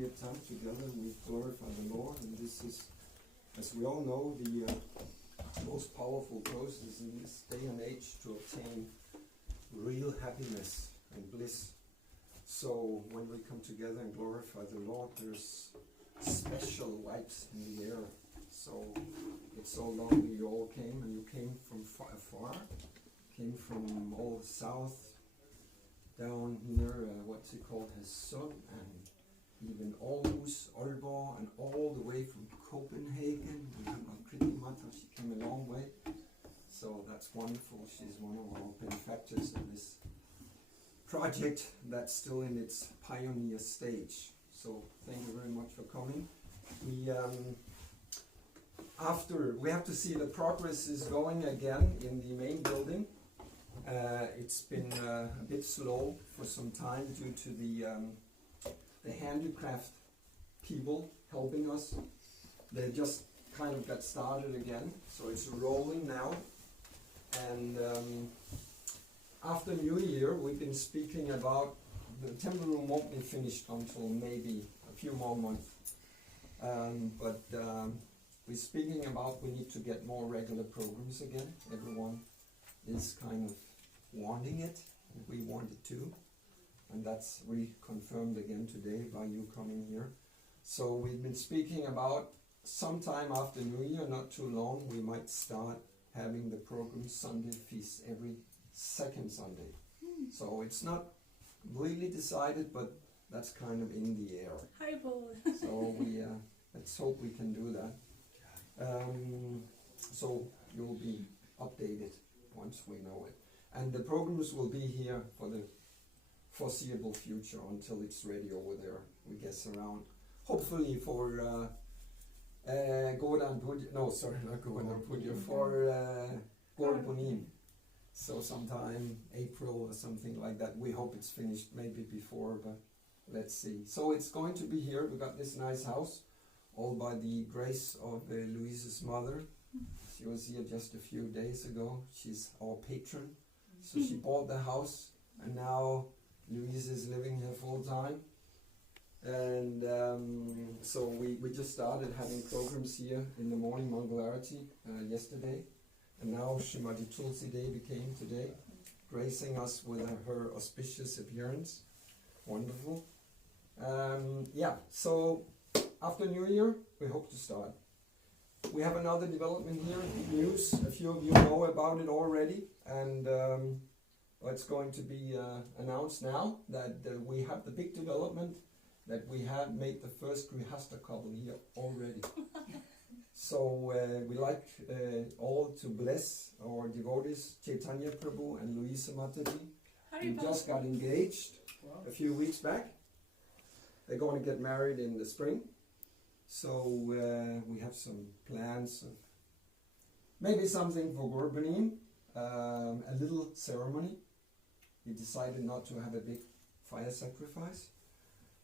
Kirtan together, we glorify the Lord, and this is, as we all know, the most powerful process in this day and age to obtain real happiness and bliss. So when we come together and glorify the Lord, there's special vibes in the air. So it's so lovely you all came, and you came from far, came from all south, down here, what's it called, Hesson, and even Aarhus, Aalborg, and all the way from Copenhagen. We have Kriti Mata, she came a long way. So that's wonderful. She's one of our benefactors of this project that's still in its pioneer stage. So thank you very much for coming. We have to see the progress is going again in the main building. It's been a bit slow for some time due to the handicraft people helping us. They just kind of got started again, so it's rolling now. And after New Year, we've been speaking about the temple room won't be finished until maybe a few more months. But we're speaking about we need to get more regular programs again. Everyone is kind of wanting it, and we want it too. And that's reconfirmed again today by you coming here. So we've been speaking about sometime after New Year, not too long, we might start having the program Sunday feast every second Sunday. So it's not really decided, but that's kind of in the air. Hi, Paul. So let's hope we can do that. So you'll be updated once we know it. And the programs will be here for the foreseeable future until it's ready over there. We guess around, hopefully for Gordon Puja, no sorry, not Gordon Puja, for Gordon Punim. So sometime April or something like that. We hope it's finished maybe before, but let's see. So it's going to be here. We got this nice house, all by the grace of Louise's mother. She was here just a few days ago. She's our patron. So she bought the house, and now Louise is living here full time. And so we just started having programs here in the morning, Mangalarati, yesterday. And now Shrimati Tulsi Day became today, gracing us with her auspicious appearance. Wonderful. So after New Year, we hope to start. We have another development here, news. A few of you know about it already, and it's going to be announced now that we have the big development that we have made the first Grihasta couple here already. So we like all to bless our devotees, Chaitanya Prabhu and Louisa Mataji. We just got engaged a few weeks back. They're going to get married in the spring. So we have some plans of maybe something for Gurbanim, a little ceremony. We decided not to have a big fire sacrifice.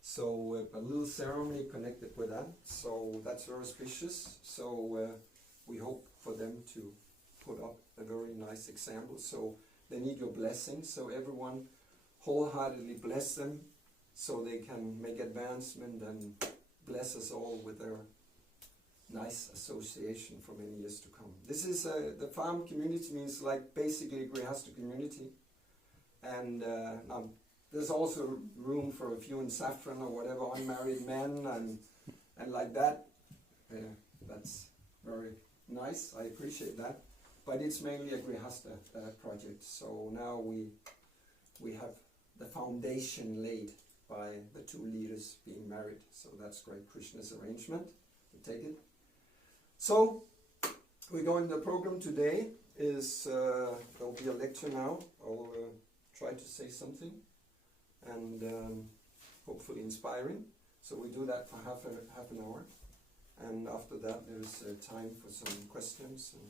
So a little ceremony connected with that. So that's very auspicious. So we hope for them to put up a very nice example. So they need your blessing. So everyone wholeheartedly bless them so they can make advancement and bless us all with their nice association for many years to come. This is the farm community means like basically Grihasta community, and now there's also room for a few in saffron or whatever unmarried men and like that. That's very nice. I appreciate that, but it's mainly a Grihasta project. So now we have the foundation laid by the two leaders being married. So that's great. Krishna's arrangement. We take it. So we're going, the program today is, there'll be a lecture now. I'll try to say something and hopefully inspiring. So we do that for half an hour. And after that there's time for some questions and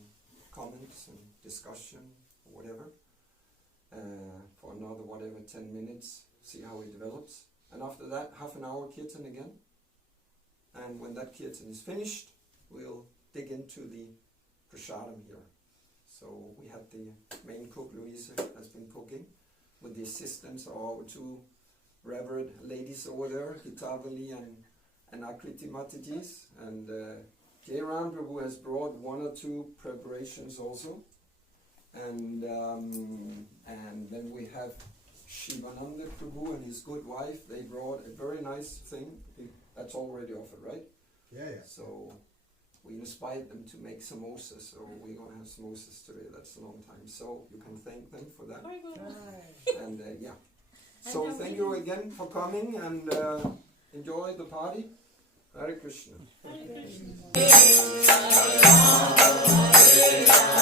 comments and discussion or whatever. For another 10 minutes. See how it develops. And after that, half an hour kirtan again. And when that kirtan is finished, we'll dig into the prasadam here. So we have the main cook, Louisa, has been cooking with the assistance of our two reverend ladies over there, Hitavali and and Akriti Matatis, and Jairam Prabhu has brought 1 or 2 preparations also, and then we have Shivananda Prabhu and his good wife. They brought a very nice thing that's already offered, right? Yeah. So we inspired them to make samosas, so we're gonna have samosas today. That's a long time, so you can thank them for that. And yeah, so thank you again for coming, and enjoy the party. Hare Krishna. Krishna, Krishna, Krishna, Krishna.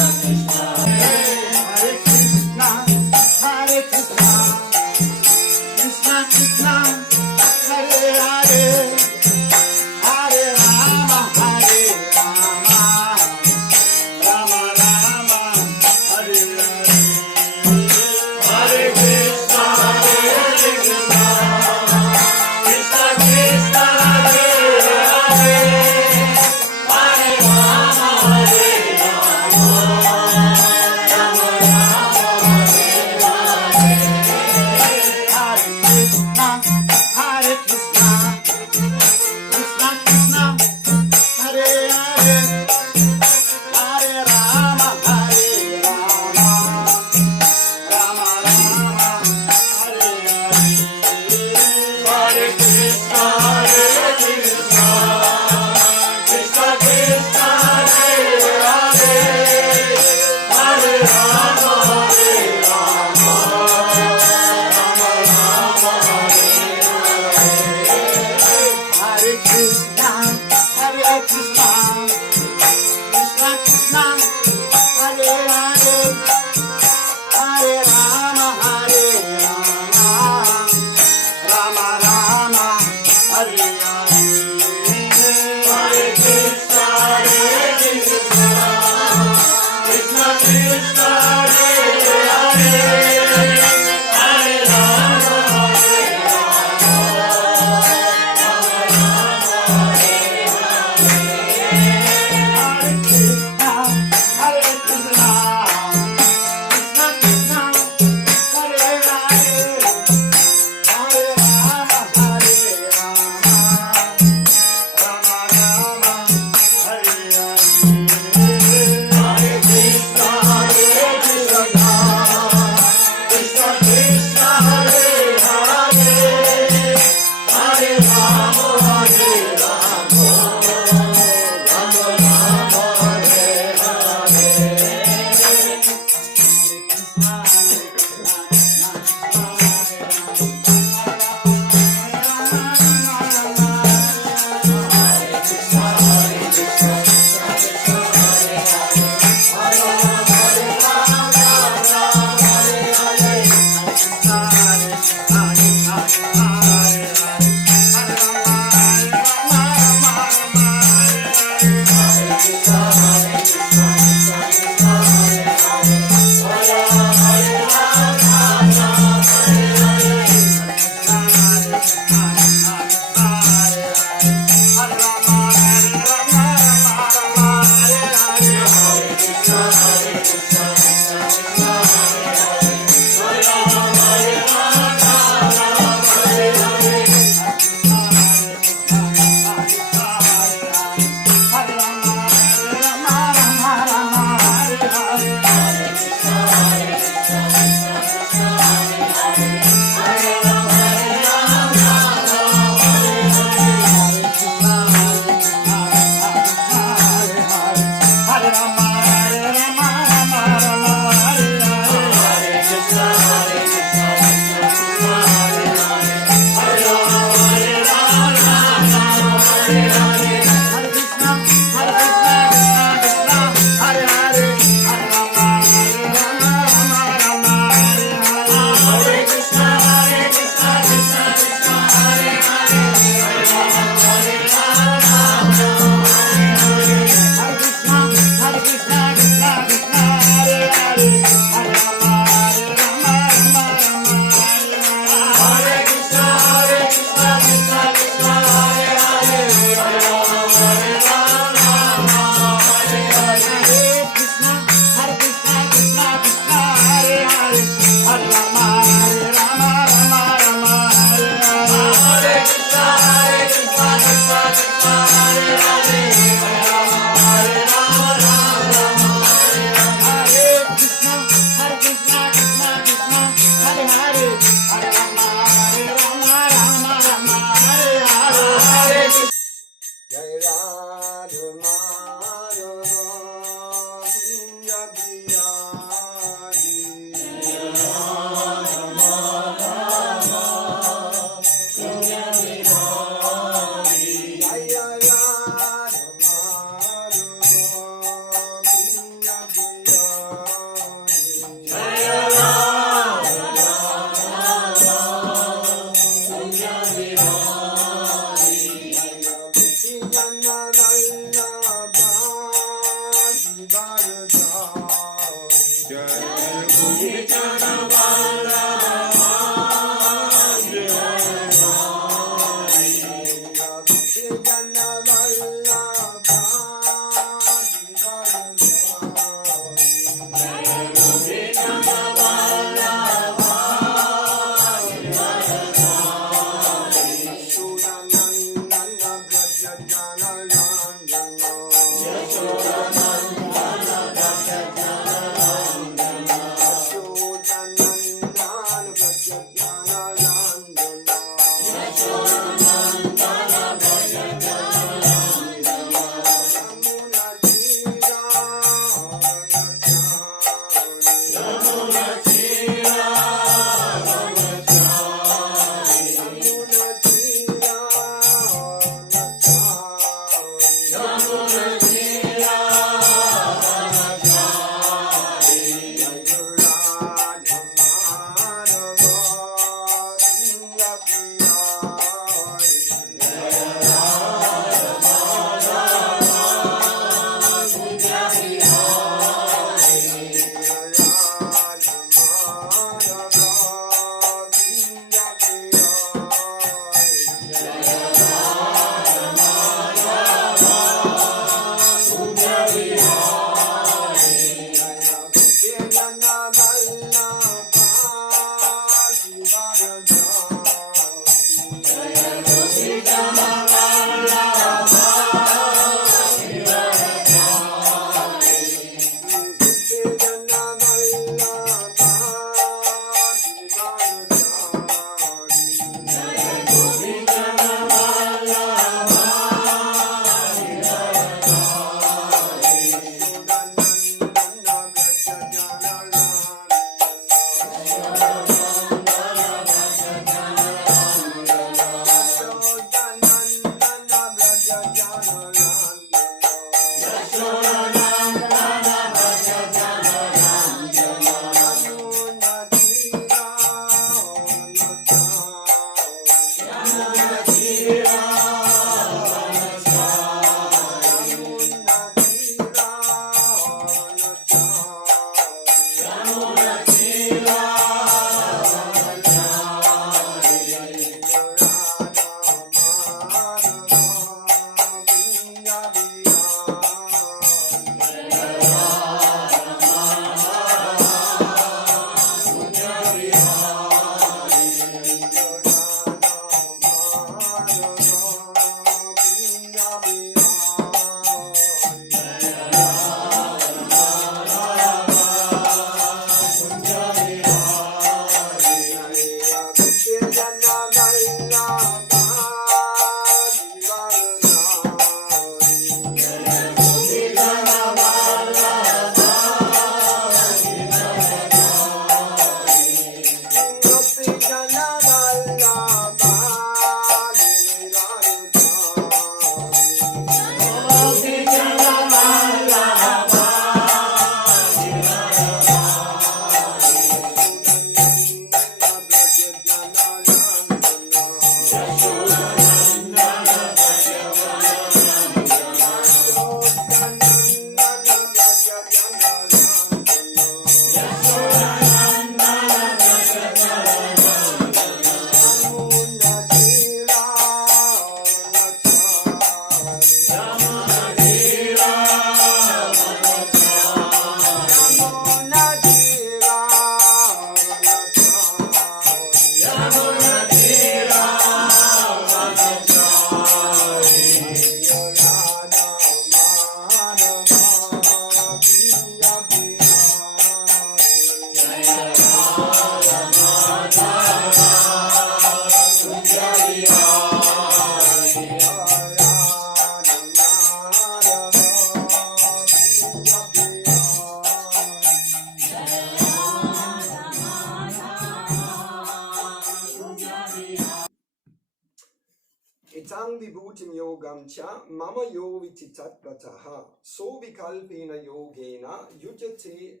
Itang vibhutim yogam cha mama yo vititatpataha so vikalpena yogena yujate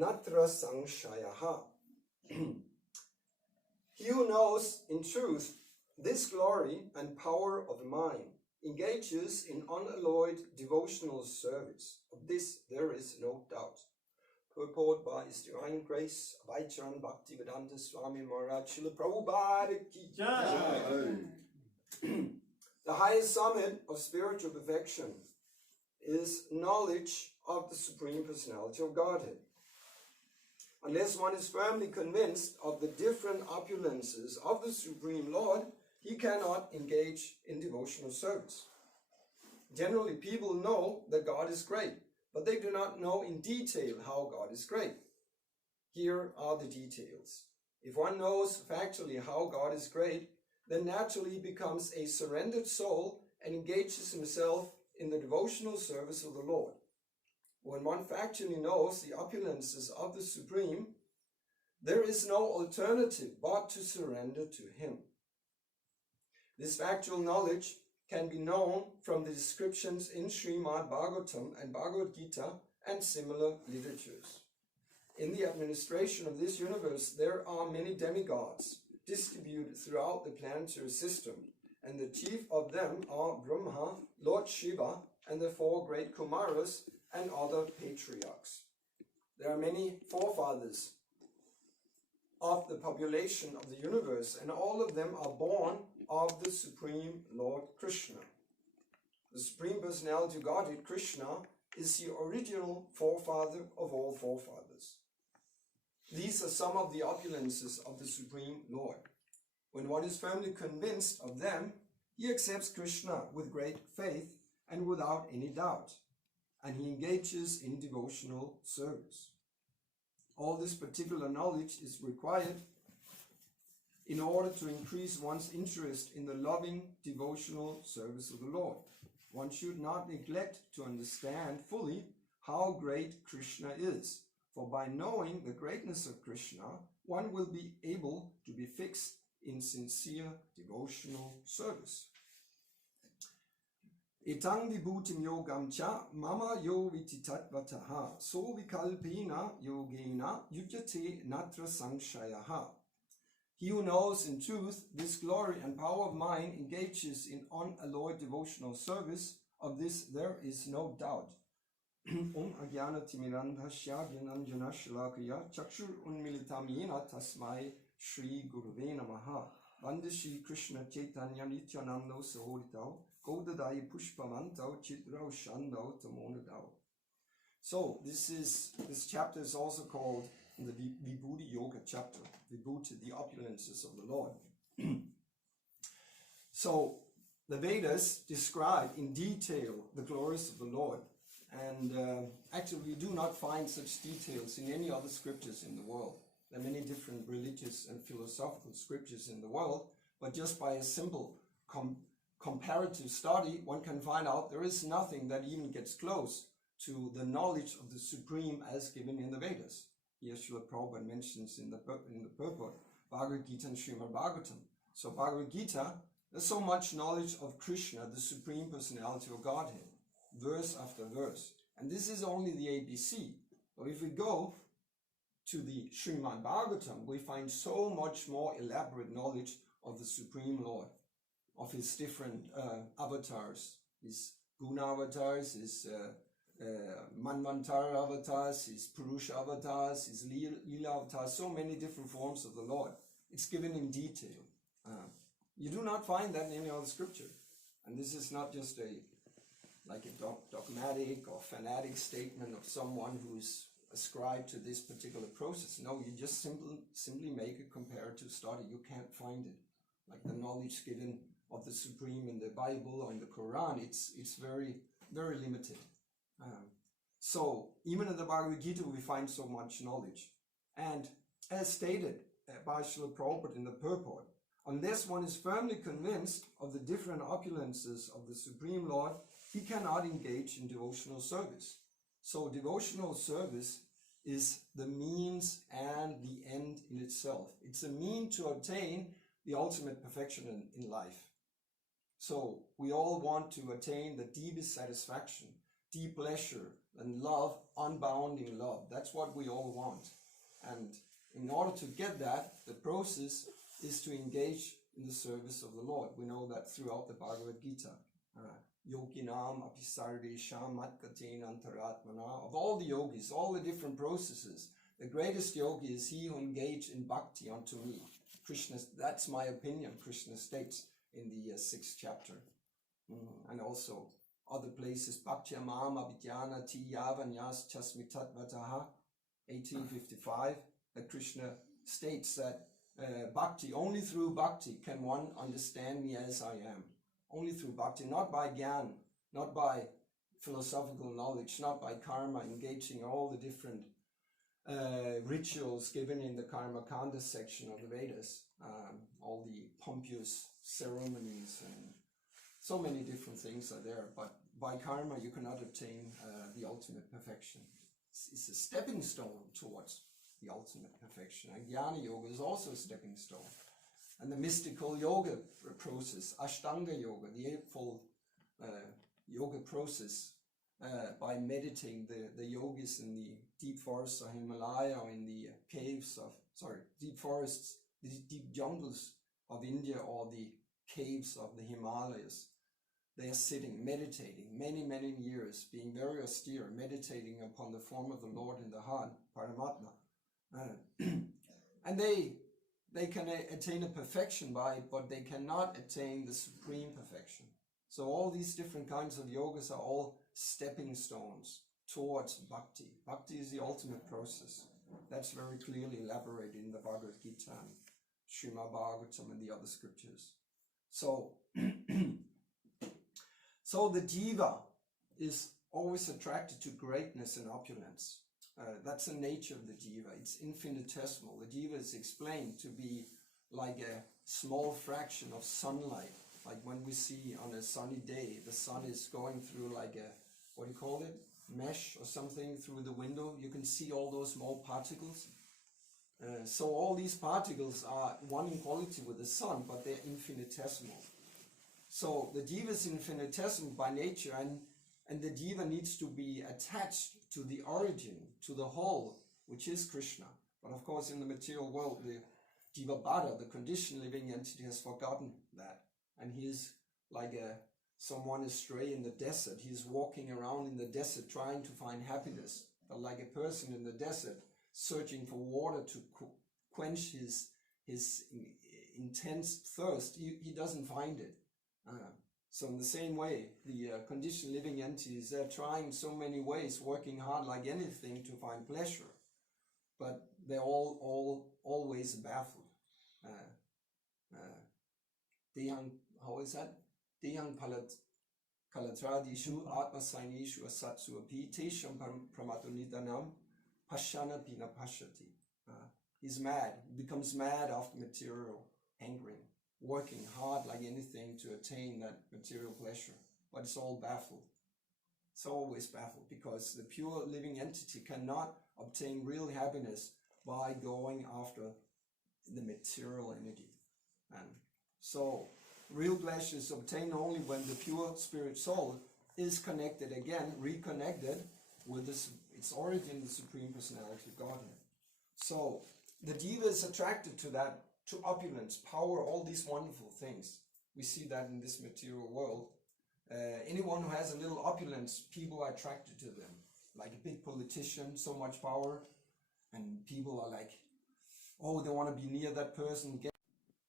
natra sangshayaha. He who knows in truth this glory and power of mine engages in unalloyed devotional service. Of this there is no doubt. Purport by His Divine Grace, Abhaicharan Bhaktivedanta Swami Maharaj Srila Prabhupada Ki Jai. The highest summit of spiritual perfection is knowledge of the Supreme Personality of Godhead. Unless one is firmly convinced of the different opulences of the Supreme Lord, he cannot engage in devotional service. Generally, people know that God is great, but they do not know in detail how God is great. Here are the details. If one knows factually how God is great, then naturally he becomes a surrendered soul and engages himself in the devotional service of the Lord. When one factually knows the opulences of the Supreme, there is no alternative but to surrender to Him. This factual knowledge can be known from the descriptions in Srimad Bhagavatam and Bhagavad Gita and similar literatures. In the administration of this universe, there are many demigods distributed throughout the planetary system, and the chief of them are Brahma, Lord Shiva, and the 4 great Kumaras and other patriarchs. There are many forefathers of the population of the universe, and all of them are born of the Supreme Lord Krishna. The Supreme Personality of Godhead, Krishna, is the original forefather of all forefathers. These are some of the opulences of the Supreme Lord. When one is firmly convinced of them, he accepts Krishna with great faith and without any doubt, and he engages in devotional service. All this particular knowledge is required in order to increase one's interest in the loving devotional service of the Lord. One should not neglect to understand fully how great Krishna is, for by knowing the greatness of Krishna, one will be able to be fixed in sincere devotional service. Etang vibhutim yogam cha mama yo vititattvataha so vikalpena yogena yujyate natra sangshayaha. He who knows in truth this glory and power of mine engages in unalloyed devotional service. Of this there is no doubt. Om Agyana Timirandhasya Gyananjana Shalakaya Chakshur Unmilitam Yena Tasmai Shri Guruve Namaha. Vandashi Krishna Chaitanya Nityanando Sahoritao Godadai Pushpamantao Chitrao Shandao Tamonadao. So this chapter is also called the Vibhuti Yoga chapter, Vibhuti, the opulences of the Lord. So the Vedas describe in detail the glories of the Lord. And actually we do not find such details in any other scriptures in the world. There are many different religious and philosophical scriptures in the world, but just by a simple comparative study, one can find out there is nothing that even gets close to the knowledge of the Supreme as given in the Vedas. Here Srila Prabhupada mentions in the purport, Bhagavad Gita and Srimad Bhagavatam. So Bhagavad Gita, there's so much knowledge of Krishna, the Supreme Personality of Godhead, verse after verse. And this is only the ABC. But if we go to the Srimad Bhagavatam, we find so much more elaborate knowledge of the Supreme Lord, of his different avatars, his Guna avatars, his Manvantara avatars, his Purusha avatars, his Leela avatars, so many different forms of the Lord. It's given in detail. You do not find that in any other scripture. And this is not just like a dogmatic or fanatic statement of someone who's ascribed to this particular process. No, you just simply make a comparative study. You can't find it. Like the knowledge given of the Supreme in the Bible or in the Quran, it's very, very limited. So even in the Bhagavad Gita we find so much knowledge. And as stated by Srila Prabhupada in the purport, unless one is firmly convinced of the different opulences of the Supreme Lord, he cannot engage in devotional service. So devotional service is the means and the end in itself. It's a mean to obtain the ultimate perfection in life. So we all want to attain the deepest satisfaction, deep pleasure and love, unbounding love. That's what we all want. And in order to get that, the process is to engage in the service of the Lord. We know that throughout the Bhagavad Gita. yoginam apisarvesham matgatena antaratmana. Of all the yogis, all the different processes, the greatest yogi is he who engaged in bhakti unto me. Krishna, that's my opinion, Krishna states in the 6th chapter. And also other places, Bhakti Amam Abhidyana Ti Yavanyas Chasmitatvataha, 1855, that Krishna states that bhakti, only through bhakti can one understand me as I am. Only through bhakti, not by gyan, not by philosophical knowledge, not by karma, engaging in all the different rituals given in the Karma Kanda section of the Vedas, all the pompous ceremonies and so many different things are there, but by karma you cannot obtain the ultimate perfection. It's a stepping stone towards the ultimate perfection. And Jnana Yoga is also a stepping stone. And the mystical yoga process, Ashtanga Yoga, the eightfold yoga process, by meditating the yogis in the deep forests of Himalaya or in the caves of, deep forests, the deep jungles of India or the caves of the Himalayas. They are sitting, meditating, many, many years, being very austere, meditating upon the form of the Lord in the heart, Paramatma. And they can attain a perfection by it, but they cannot attain the supreme perfection. So all these different kinds of yogas are all stepping stones towards bhakti. Bhakti is the ultimate process. That's very clearly elaborated in the Bhagavad Gita and Srimad Bhagavatam and the other scriptures. So, so the jiva is always attracted to greatness and opulence. That's the nature of the jiva. It's infinitesimal. The jiva is explained to be like a small fraction of sunlight. Like when we see on a sunny day, the sun is going through like a, what do you call it? Mesh or something through the window. You can see all those small particles. So all these particles are one in quality with the sun, but they're infinitesimal. So the jiva is infinitesimal by nature, and the jiva needs to be attached to the origin, to the whole, which is Krishna. But of course in the material world, the jiva bada, the conditioned living entity, has forgotten that. And he is like someone astray in the desert. He is walking around in the desert trying to find happiness. But like a person in the desert searching for water to quench his intense thirst, he doesn't find it. So in the same way, the conditioned living entities, they're trying so many ways, working hard like anything to find pleasure, but they're always baffled. Dehang, how is that? Dehang kalatradishu atma sainishu asatsu api tesham pramatonidanam pashana pina pashati. He's mad, he becomes mad after material hankering, working hard like anything to attain that material pleasure, but it's all baffled. It's always baffled because the pure living entity cannot obtain real happiness by going after the material energy. And so real pleasure is obtained only when the pure spirit soul is connected again, reconnected with its origin, the Supreme Personality of Godhead. So the jiva is attracted to that, to opulence, power, all these wonderful things. We see that in this material world. Anyone who has a little opulence, people are attracted to them. Like a big politician, so much power, and people are like, oh, they want to be near that person.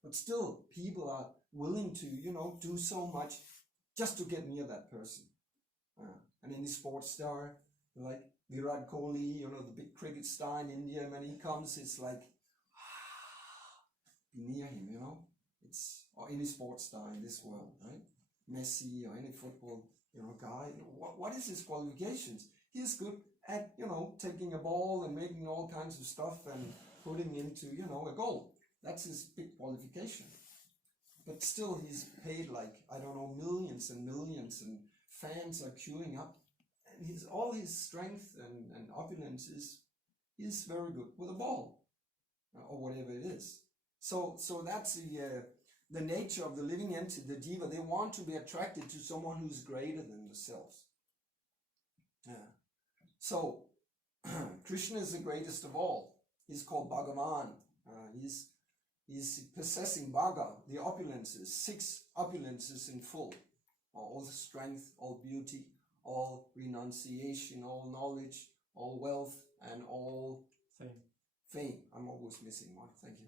But still, people are willing to, do so much just to get near that person. And any sports star, like Virat Kohli, the big cricket star in India, when he comes, it's like, be near him, or any sports star in this world, right? Messi or any football, guy. What is his qualifications? He's good at, taking a ball and making all kinds of stuff and putting into, a goal. That's his big qualification. But still, he's paid like, millions and millions, and fans are queuing up. And all his strength and opulence is very good with a ball, or whatever it is. So that's the nature of the living entity, the jiva. They want to be attracted to someone who's greater than themselves. So Krishna is the greatest of all. He's called Bhagavan. He's possessing Bhaga, the opulences, 6 opulences in full. all strength, all beauty, all renunciation, all knowledge, all wealth, and all fame. I'm always missing one, thank you.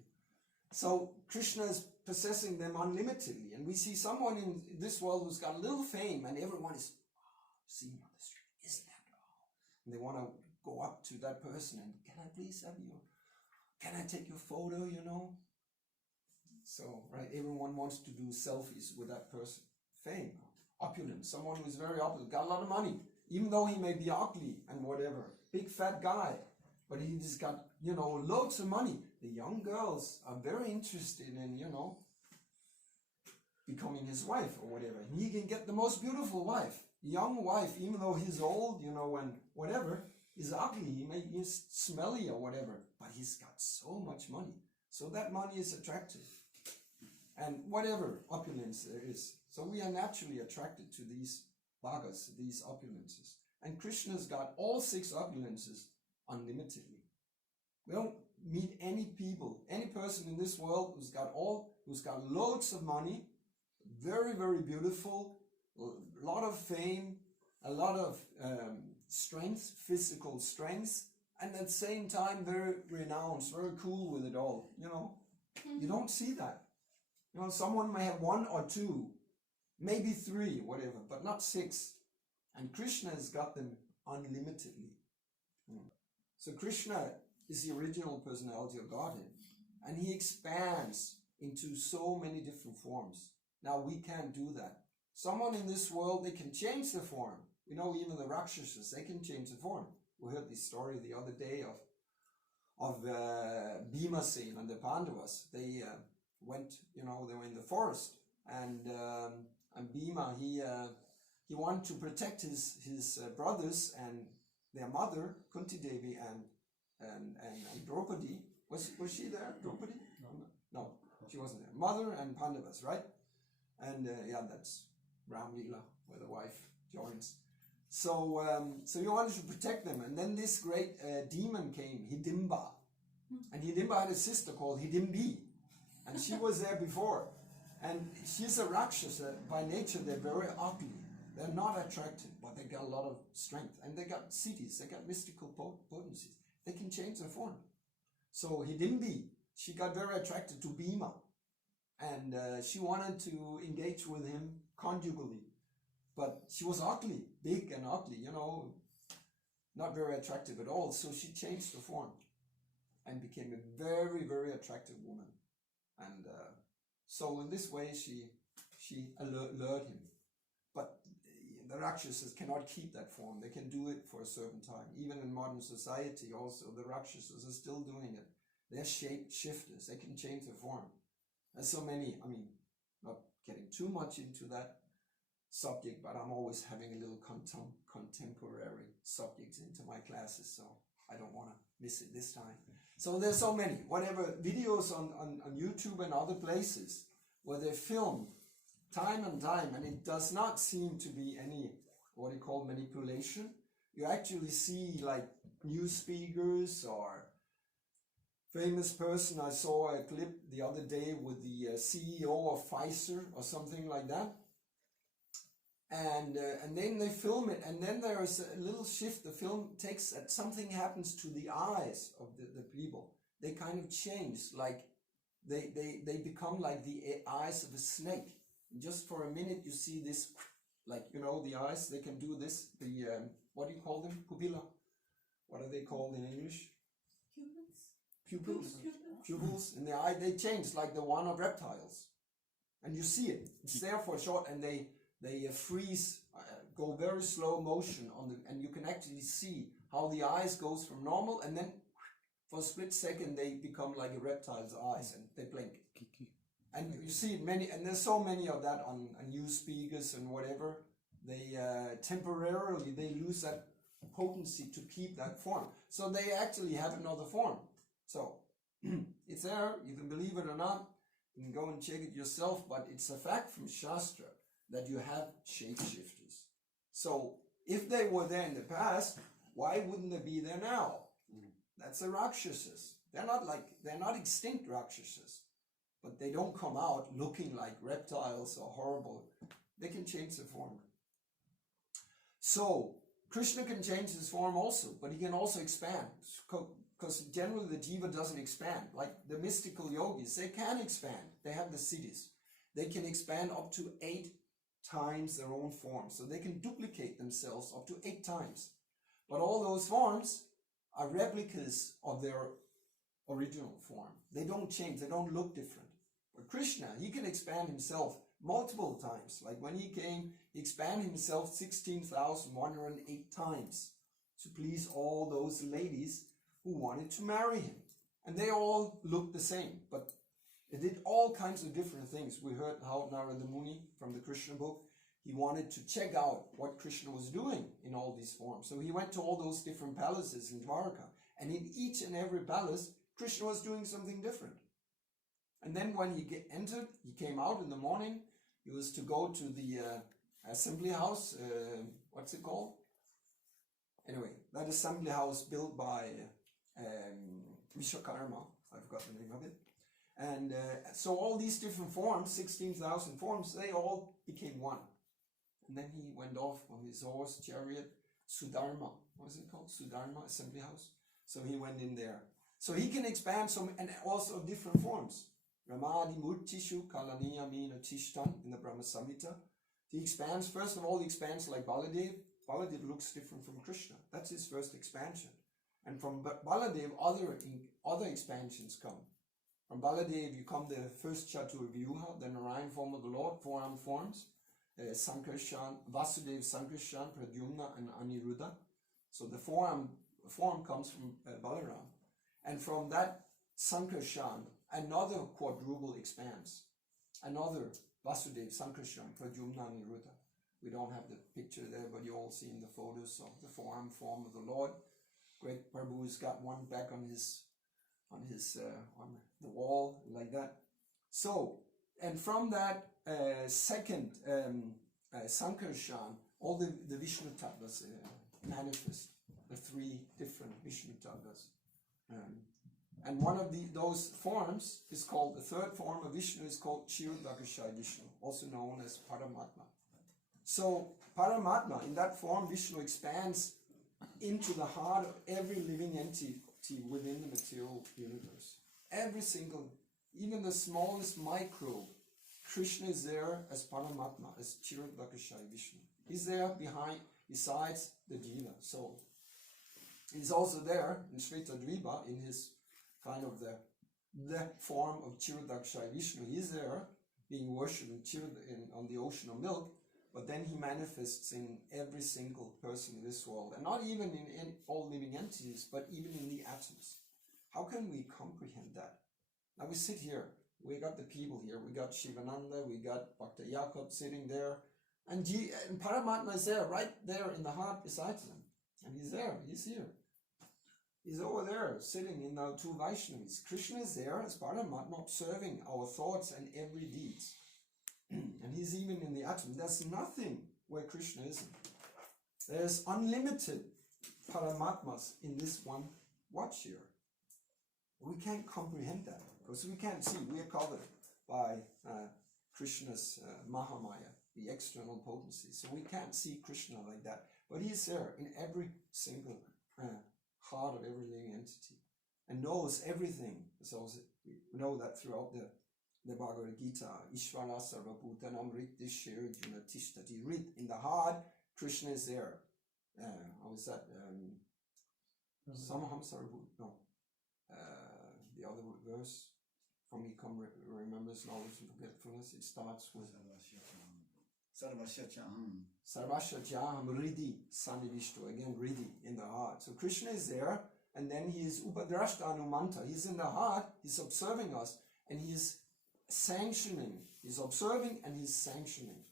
So Krishna is possessing them unlimitedly, and we see someone in this world who's got a little fame, and everyone is seeing on the street, isn't that? And they want to go up to that person and, can I please have you? Can I take your photo, you know? So, right, everyone wants to do selfies with that person. Fame, opulence, someone who is very opulent, got a lot of money, even though he may be ugly and whatever, big fat guy, but he just got, you know, loads of money. The young girls are very interested in, you know, becoming his wife or whatever. And he can get the most beautiful wife, young wife, even though he's old, you know, and whatever, he's ugly, he's smelly or whatever, but he's got so much money. So that money is attractive. And whatever opulence there is. So we are naturally attracted to these bhagas, these opulences. And Krishna's got all 6 opulences unlimitedly. We don't meet any people, any person in this world who's got loads of money, very, very beautiful, a lot of fame, a lot of strength, physical strength, and at the same time very renounced, very cool with it all, you know. You don't see that. You know, someone may have 1 or 2, maybe 3, whatever, but not 6. And Krishna has got them unlimitedly. So Krishna is the original personality of Godhead, and he expands into so many different forms. Now we can't do that. Someone in this world, they can change the form. We know even the Rakshasas, they can change the form. We heard the story the other day of Bhimasen and the Pandavas. They went, you know, they were in the forest, and Bhima, he wanted to protect his brothers and their mother, Kunti Devi and Draupadi. Was she there, Draupadi? No, she wasn't there. Mother and Pandavas, right? And yeah, that's Ram Leela, where the wife joins. So he wanted to protect them, and then this great demon came, Hidimba, and Hidimba had a sister called Hidimbi, and she was there before, and she's a Rakshasa. By nature, they're very ugly. They're not attractive, but they got a lot of strength, and they got cities, they got mystical potencies. They can change their form. So Hidimbi, she got very attracted to Bhima, and she wanted to engage with him conjugally. But she was ugly, big and ugly, you know, not very attractive at all. So she changed the form and became a very, very attractive woman. And so in this way, she lured him. But the Rakshasas cannot keep that form. They can do it for a certain time. Even in modern society also, the Rakshasas are still doing it. They're shape shifters. They can change their form. There's so many, I mean, not getting too much into that subject, but I'm always having a little contemporary subjects into my classes, so I don't want to miss it this time. So there's so many, whatever videos on YouTube and other places where they film time and time, and it does not seem to be any, what you call manipulation. You actually see like news speakers or famous person. I saw a clip the other day with the CEO of Pfizer or something like that. And then they film it, and then there is a little shift. The film takes, something happens to the eyes of the people. They kind of change, like they become like the eyes of a snake. Just for a minute you see this, like, you know, the eyes, they can do this, the, what do you call them? Pupilla? What are they called in English? Pupils. Pupils in the eye, they change like the one of reptiles. And you see it. It's there for a short, and they freeze, go very slow motion on the, and you can actually see how the eyes goes from normal, and then for a split second they become like a reptile's eyes, and they blink. And you see it many, and there's so many of that on news speakers and whatever. They temporarily they lose that potency to keep that form, so they actually have another form. So it's there. You can believe it or not. You can go and check it yourself, but it's a fact from Shastra that you have shapeshifters. So if they were there in the past, why wouldn't they be there now? That's the Rakshasas. They're not extinct Rakshasas, but they don't come out looking like reptiles or horrible. They can change their form. So Krishna can change his form also, but he can also expand, because generally the jiva doesn't expand. Like the mystical yogis, they can expand. They have the siddhis. They can expand up to 8 times their own form. So they can duplicate themselves up to 8 times. But all those forms are replicas of their original form. They don't change. They don't look different. But Krishna, he can expand himself multiple times. Like when he came, he expanded himself 16,108 times to please all those ladies who wanted to marry him. And they all looked the same, but they did all kinds of different things. We heard how Narada Muni from the Krishna book, he wanted to check out what Krishna was doing in all these forms. So he went to all those different palaces in Dwarka, and in each and every palace, Krishna was doing something different. And then when he entered, he came out in the morning, he was to go to the assembly house, what's it called? Anyway, that assembly house built by Vishwakarma, I forgot the name of it. And so all these different forms, 16,000 forms, they all became one. And then he went off on his horse, chariot, Sudharma, what is it called? Sudharma assembly house. So he went in there. So he can expand some, and also different forms. Ramadi Murtishu Kalaniya Mina Tishtan in the Brahma Samhita. He expands, first of all, he expands like Baladev. Baladev looks different from Krishna. That's his first expansion. And from Baladev, other expansions come. From Baladev, you come the first Chaturvyuha, the Narayan form of the Lord, 4 armed forms. Sankarshan, Vasudev, Sankarshan, Pradyumna, and Aniruddha. So the form comes from Balaram. And from that Sankarshan, another quadruple expands. Another Vasudev, Sankarshan, Pradyumna, Aniruddha. We don't have the picture there, but you all see in the photos of the 4-armed form of the Lord. Great Prabhu's got one back on the wall like that. So, and from that second Sankarshan, all the Vishnu Tattvas manifest, the 3 different Vishnu Tattvas. And one of those forms is called, the third form of Vishnu is called Kshirodakashayi Vishnu, also known as Paramatma. So Paramatma, in that form, Vishnu expands into the heart of every living entity within the material universe. Every single, even the smallest microbe, Krishna is there as Paramatma, as Kshirodakashayi Vishnu. He's there besides the Jiva. So he's also there in Shvetadvipa in his kind of the form of Kshirodakashayi Vishnu. He's there being worshipped on the ocean of milk, but then he manifests in every single person in this world, and not even in all living entities, but even in the atoms. How can we comprehend that? Now we sit here, we got the people here, we got Shivananda, we got Bhakta Jakob sitting there, and Paramatma is there, right there in the heart beside them. And he's there, he's here. He's over there, sitting in our 2 Vaishnavis. Krishna is there as Paramatma, observing our thoughts and every deed. And he's even in the atom. There's nothing where Krishna isn't. There's unlimited Paramatmas in this one watch here. We can't comprehend that, because we can't see. We are covered by Krishna's Mahamaya, the external potency. So we can't see Krishna like that. But he's there in every single heart of every living entity and knows everything. So we know that throughout the Bhagavad Gita. Ishvara Sarvabhutanam Ritishir Junatishthati. Rit, in the heart, Krishna is there. How is that? Samaham Sarvabhut. No. The other verse, from he remembers knowledge and forgetfulness, it starts with Sarvashyachaham Ridi Sannivishto. Again, Ridi, in the heart. So Krishna is there, and then he is Upadrashta Anumanta. He's in the heart, he's observing us, and he is sanctioning. He's observing and he's sanctioning.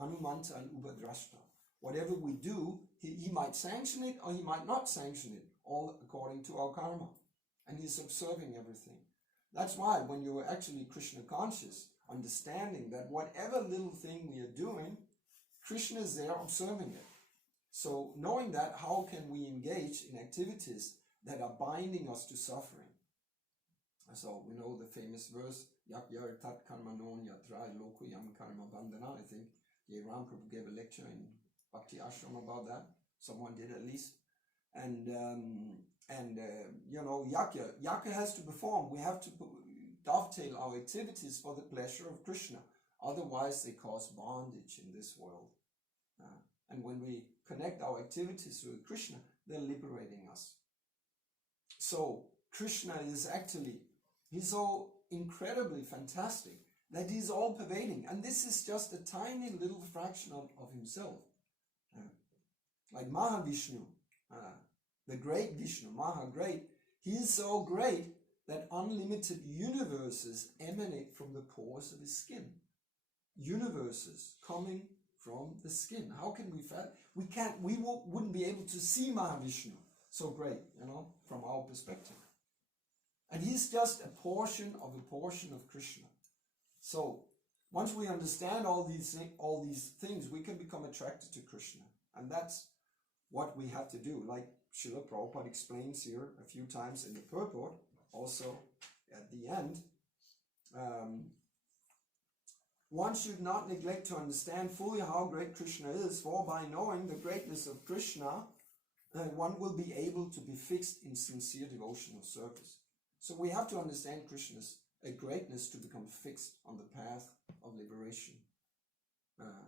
Anumanta and Upadrashta. Whatever we do, he might sanction it or he might not sanction it, all according to our karma. And he's observing everything. That's why when you're actually Krishna conscious, understanding that whatever little thing we are doing, Krishna is there observing it. So knowing that, how can we engage in activities that are binding us to suffering? So we know the famous verse, Yakyar tat karma non yatra loko yam karma bandhana. I think the Ram Prabhu gave a lecture in Bhakti Ashram about that. Someone did at least. And Yakya has to perform. We have to dovetail our activities for the pleasure of Krishna. Otherwise, they cause bondage in this world. And when we connect our activities with Krishna, they're liberating us. So Krishna is actually, he's so incredibly fantastic that he's all pervading. And this is just a tiny little fraction of himself. Like Mahavishnu, the great Vishnu, Maha great, he is so great that unlimited universes emanate from the pores of his skin. Universes coming from the skin. How can we fathom? We wouldn't be able to see Mahavishnu so great, from our perspective. And he's just a portion of Krishna. So once we understand all these things, we can become attracted to Krishna. And that's what we have to do. Like Srila Prabhupada explains here a few times in the purport, also at the end. One should not neglect to understand fully how great Krishna is, for by knowing the greatness of Krishna, one will be able to be fixed in sincere devotional service. So we have to understand Krishna's greatness to become fixed on the path of liberation.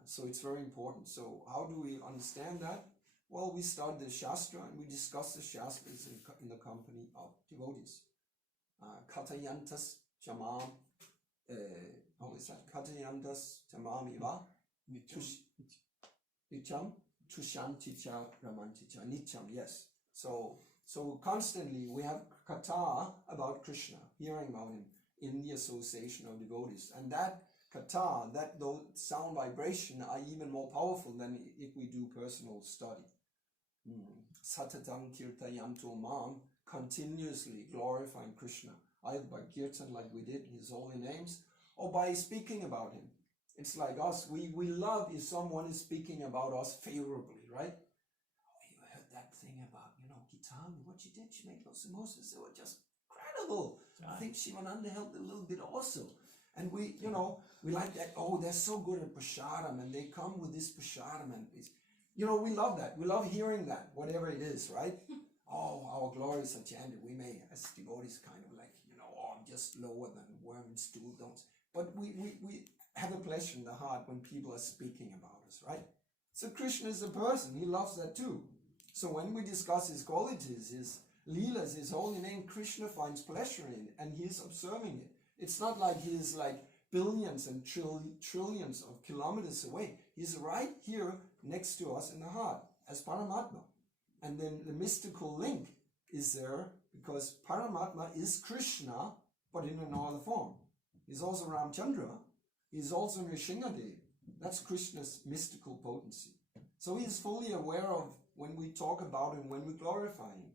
So it's very important. So how do we understand that? Well, we study the Shastra and we discuss the Shastras in the company of devotees. Katayantas chamam, how is that? Katayantas chamamiva nityam tushanticha ramanticha nityam. Yes. So constantly we have katha about Krishna, hearing about him in the association of devotees, and that katha, that those sound vibration are even more powerful than if we do personal study. Satatam kirtayanto mam, continuously glorifying Krishna, either by kirtan like we did, his holy names, or by speaking about him. It's like us, we love if someone is speaking about us favorably, right? Oh, you heard that thing about, Gitami, what she did, she made those samosas, they were just incredible. I think Shivananda helped a little bit also. And we like that, they're so good at prasadam, and they come with this prasadam, and we love that. We love hearing that, whatever it is, right? Our glories are chanted. We may, as devotees, kind of like, I'm just lower than worm and stool, don't. But we have a pleasure in the heart when people are speaking about us, right? So Krishna is a person. He loves that too. So when we discuss his qualities, his leelas, his holy name, Krishna finds pleasure in it, and he is observing it. It's not like he is like billions and trillions of kilometers away. He's right here next to us in the heart as Paramatma. And then the mystical link is there because Paramatma is Krishna, but in another form. He's also Ramchandra. He's also Nrsimhadev. That's Krishna's mystical potency. So he is fully aware of when we talk about him, when we glorify him.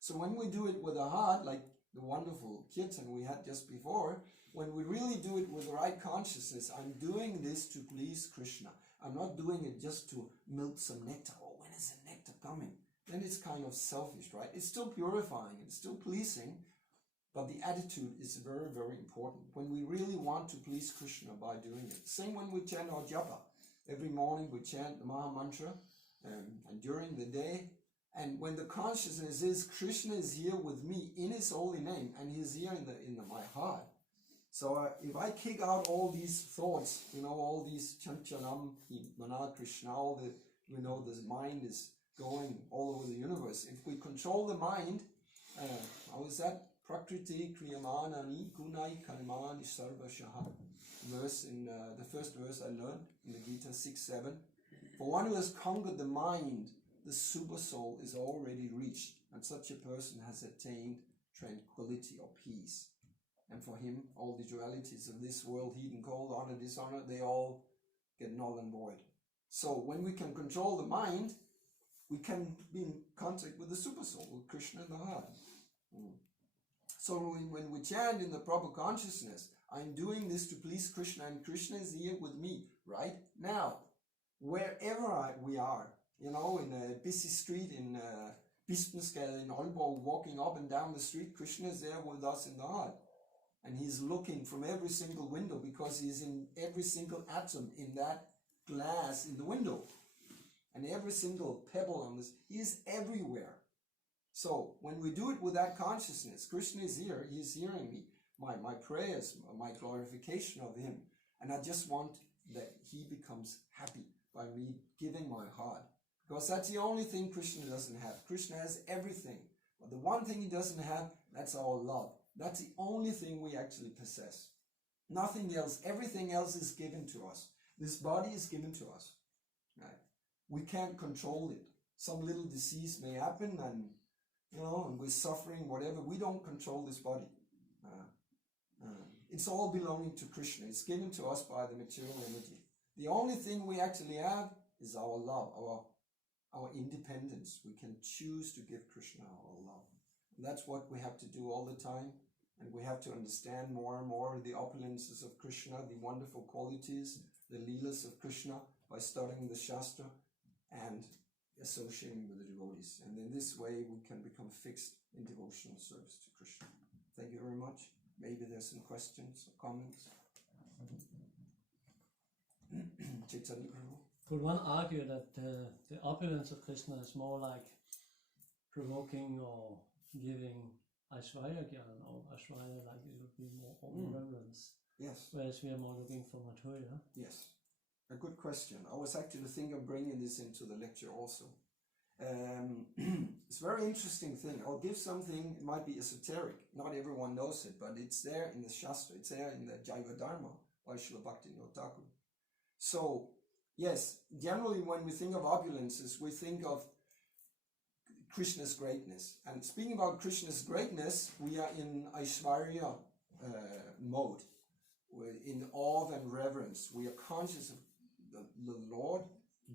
So when we do it with a heart, like the wonderful kirtan we had just before, when we really do it with the right consciousness, I'm doing this to please Krishna. I'm not doing it just to milk some nectar. When is the nectar coming? Then it's kind of selfish, right? It's still purifying, it's still pleasing, but the attitude is very, very important. When we really want to please Krishna by doing it. Same when we chant our japa. Every morning we chant the Maha Mantra, and during the day. And when the consciousness is Krishna is here with me in his holy name, and he's here in my heart. So if I kick out all these thoughts, all these chanchalam, mana Krishna, all the, the mind is going all over the universe. If we control the mind, how is that? Prakriti kriyamanani gunai karmani sarvashaha. Verse in the first verse I learned in the Gita 6:7. For one who has conquered the mind, the super soul is already reached, and such a person has attained tranquility or peace. And for him, all the dualities of this world, heat and cold, honor, dishonor, they all get null and void. So when we can control the mind, we can be in contact with the super soul, with Krishna in the heart. So when we chant in the proper consciousness, I'm doing this to please Krishna, and Krishna is here with me right now, wherever we are. In a busy street in Bispensgade in Aalborg, walking up and down the street, Krishna is there with us in the heart. and he's looking from every single window because he's in every single atom in that glass in the window. And every single pebble on this, he is everywhere. So when we do it with that consciousness, Krishna is here, he's hearing me, my prayers, my glorification of him. And I just want that he becomes happy by me giving my heart. Because that's the only thing Krishna doesn't have. Krishna has everything. But the one thing he doesn't have, that's our love. That's the only thing we actually possess. Nothing else. Everything else is given to us. This body is given to us. Right? We can't control it. Some little disease may happen and and we're suffering, whatever. We don't control this body. It's all belonging to Krishna. It's given to us by the material energy. The only thing we actually have is our love, our independence. We can choose to give Krishna our love. And that's what we have to do all the time. And we have to understand more and more the opulences of Krishna, the wonderful qualities, the leelas of Krishna by studying the Shastra and associating with the devotees. And in this way we can become fixed in devotional service to Krishna. Thank you very much. Maybe there's some questions or comments. Chaitanya Prabhu. Could one argue that the opulence of Krishna is more like provoking or giving Aishwarya Gyan, or Aishwarya, like it would be more reverence? Yes. Whereas we are more looking for Madhurya. Yes. A good question. I was actually thinking of bringing this into the lecture also. It's a very interesting thing. I'll give something, it might be esoteric. Not everyone knows it, but it's there in the Shastra. It's there in the Jaiva Dharma by Srila Bhaktivinoda Thakur. So, yes, generally when we think of opulences, we think of Krishna's greatness. And speaking about Krishna's greatness, we are in Aishwarya mode. We're in awe and reverence. We are conscious of the Lord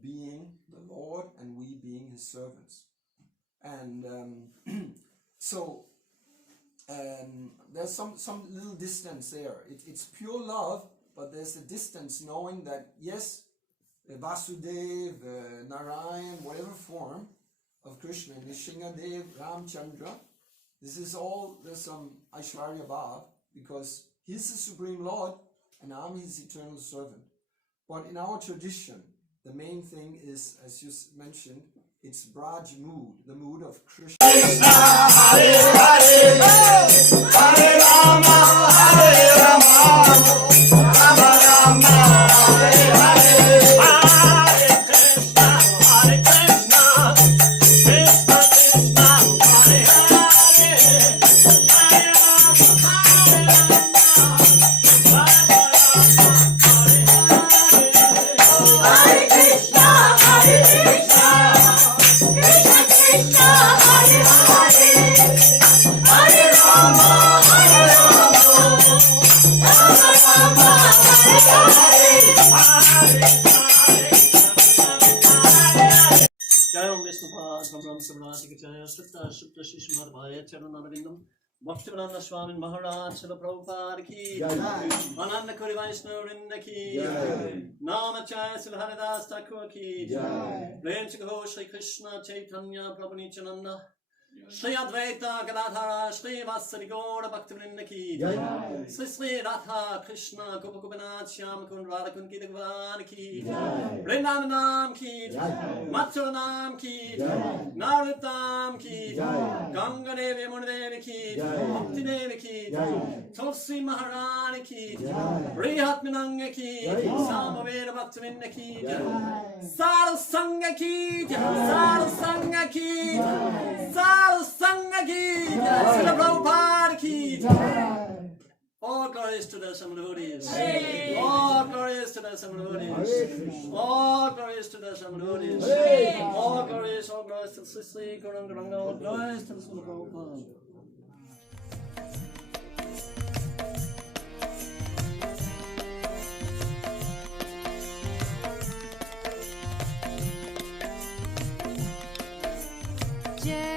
being the Lord and we being his servants. And there's some little distance there. It's pure love, but there's a distance knowing that, yes, Vasudeva, Narayan, whatever form of Krishna, Nishingadev, Ramchandra, this is all, there's some Aishwarya Bhav, because he's the Supreme Lord and I'm his eternal servant. But in our tradition, the main thing is, as you mentioned, it's Braj mood, the mood of Krishna. Hare Hare, Hare Rama, Hare Rama, Rama Rama, Hare Hare, Hare Krishna, Hare Krishna, Krishna Krishna, Hare Hare, Hare Rama, Hare Rama, Hare Krishna, Hare Krishna, Krishna Krishna, Hare Hare, Hare Rama, Hare Rama, Rama Rama, Hare Hare, Jai Om Vishnupad, Brahma Samrati Jaya, Sutta Sutta Shishmar Bhaya Charanarvindam, Bhaktivedanta Swami Maharaj, Srila Prabhupada ki, Ananda Kuri Vaishnava Vrinda ki, Namachaya Srila Haridas Thakur ki, Prem Sikho Shri Krishna Chaitanya Prabhu Nityananda, Shri Advaita Gadadhara Shri Vasari Gaura Bhaktivinoda ki, Shri Shri Radha Krishna Gopagopinath Shyam Kund Radha Kund ki Bhagwan ki, Vrindavanam ki, Mathuranam ki, Narottam ki, Ganga Devi Mundevi ki, Bhakti Devi ki, Tulsi Maharani ki, Rihatminanga ki, Samaveda Bhaktivinoda ki, Sadhu Sangha ki, Sadhu Sangha ki, Sadhu Sangha ki, Srila Prabhupada ki. All glories to the Samanavodis. All glories to the Samanavodis. All glories to the Samanavodis. All glories to Sri Sri Gauranga. All glories to the Srila Prabhupada. Jai